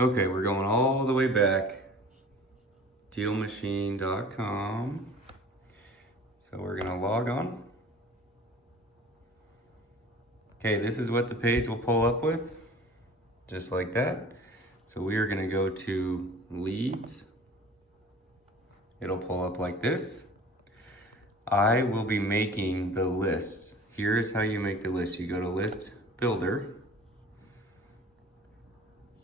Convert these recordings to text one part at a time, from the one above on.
Okay, we're going all the way back, dealmachine.com. So we're gonna log on. Okay, this is what the page will pull up with, just like that. So we are gonna go to leads. It'll pull up like this. I will be making the list. Here's how you make the list. You go to list builder.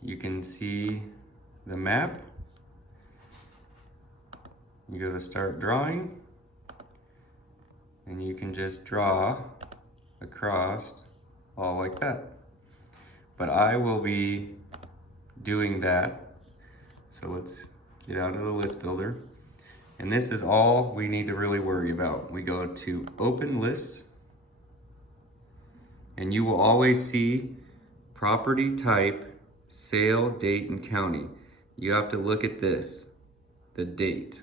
You can see the map. You go to start drawing, and you can just draw across all like that. But I will be doing that. So let's get out of the list builder. And this is all we need to really worry about. We go to open lists, and you will always see property type, sale, date, and county. You have to look at this, the date.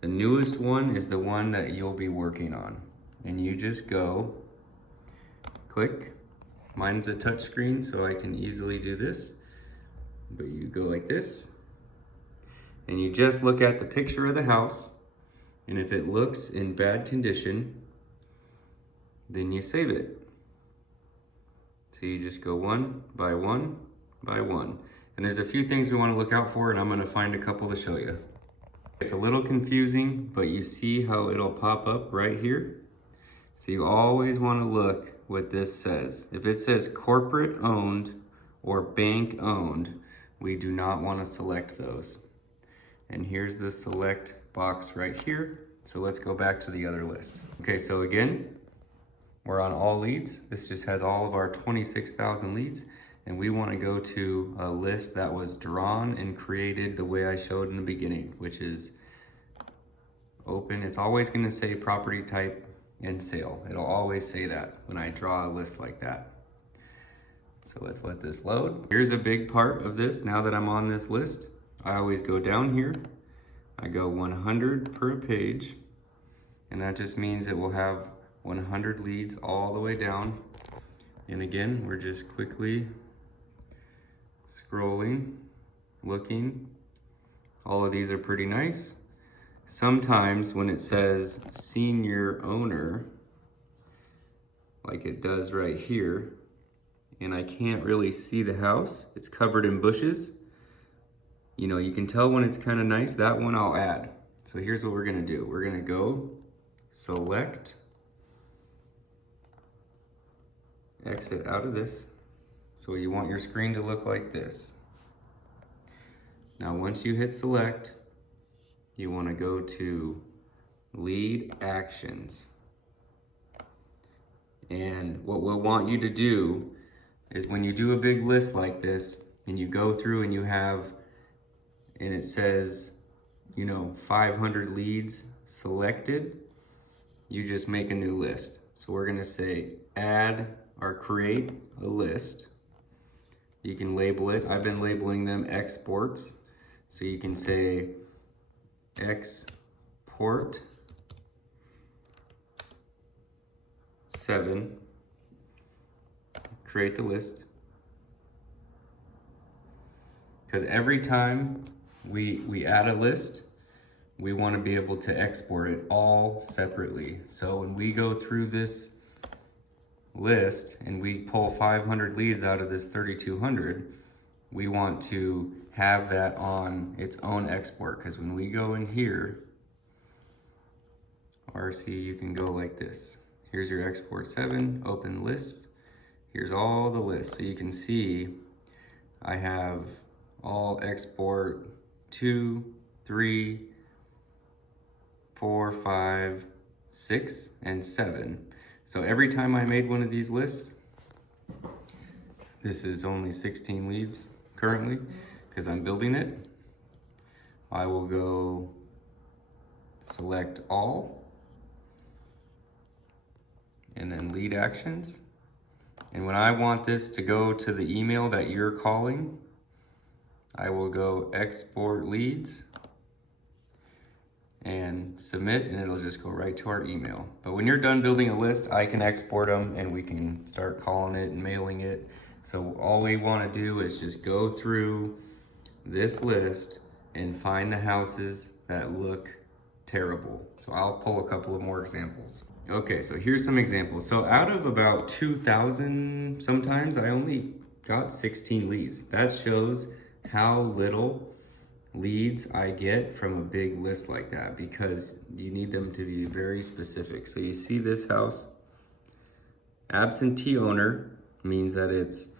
The newest one is the one that you'll be working on. And you just go, click. Mine's a touch screen, so I can easily do this. But you go like this, and you just look at the picture of the house, and if it looks in bad condition, then you save it. So you just go one by one by one. And there's a few things we want to look out for, and I'm going to find a couple to show you. It's a little confusing, but you see how it'll pop up right here? So you always want to look what this says. If it says corporate owned or bank owned, we do not want to select those. And here's the select box right here. So let's go back to the other list. Okay, so again, we're on all leads. This just has all of our 26,000 leads. And we want to go to a list that was drawn and created the way I showed in the beginning, which is open. It's always going to say property type and sale. It'll always say that when I draw a list like that. So let's let this load. Here's a big part of this. Now that I'm on this list, I always go down here. I go 100 per page, and that just means it will have 100 leads all the way down. And again, we're just quickly scrolling, looking. All of these are pretty nice. Sometimes when it says senior owner, like it does right here, and I can't really see the house, it's covered in bushes. You know, you can tell when it's kind of nice. That one I'll add. So here's what we're gonna do. We're gonna go select, exit out of this. So you want your screen to look like this. Now once you hit select, you want to go to lead actions. And what we'll want you to do is when you do a big list like this and you go through and you have, and it says, you know, 500 leads selected, you just make a new list. So we're going to say add or create a list. You can label it. I've been labeling them exports. So you can say export 7, create the list. Because every time we add a list, we want to be able to export it all separately. So when we go through this list and we pull 500 leads out of this 3,200, we want to have that on its own export. Because when we go in here, RC, you can go like this. Here's your export 7, open lists. Here's all the lists. So you can see I have all export 2, 3, 4, 5, 6, and 7. So every time I made one of these lists, this is only 16 leads currently because I'm building it. I will go select all and then lead actions. And when I want this to go to the email that you're calling, I will go export leads and submit, and it'll just go right to our email. But when you're done building a list, I can export them and we can start calling it and mailing it. So all we want to do is just go through this list and find the houses that look terrible. So I'll pull a couple of more examples. Okay, so here's some examples. So out of about 2,000, sometimes I only got 16 leads. That shows how little leads I get from a big list like that, because you need them to be very specific. So you see this house, absentee owner, means that it's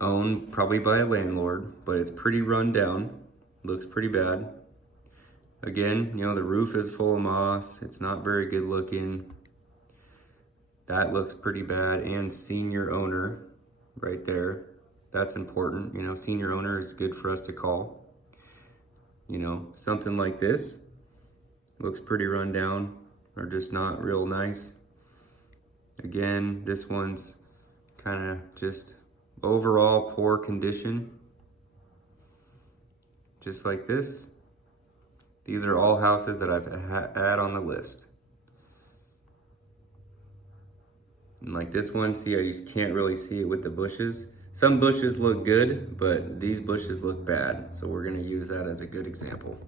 owned probably by a landlord, but it's pretty run down, looks pretty bad. Again, you know, the roof is full of moss, it's not very good looking. That looks pretty bad. And senior owner right there, that's important. You know, senior owner is good for us to call. You know, something like this looks pretty run down or just not real nice. Again, this one's kind of just overall poor condition, just like this. These are all houses that I've had on the list. And like this one, see how you can't really see it with the bushes. Some bushes look good, but these bushes look bad. So we're gonna use that as a good example.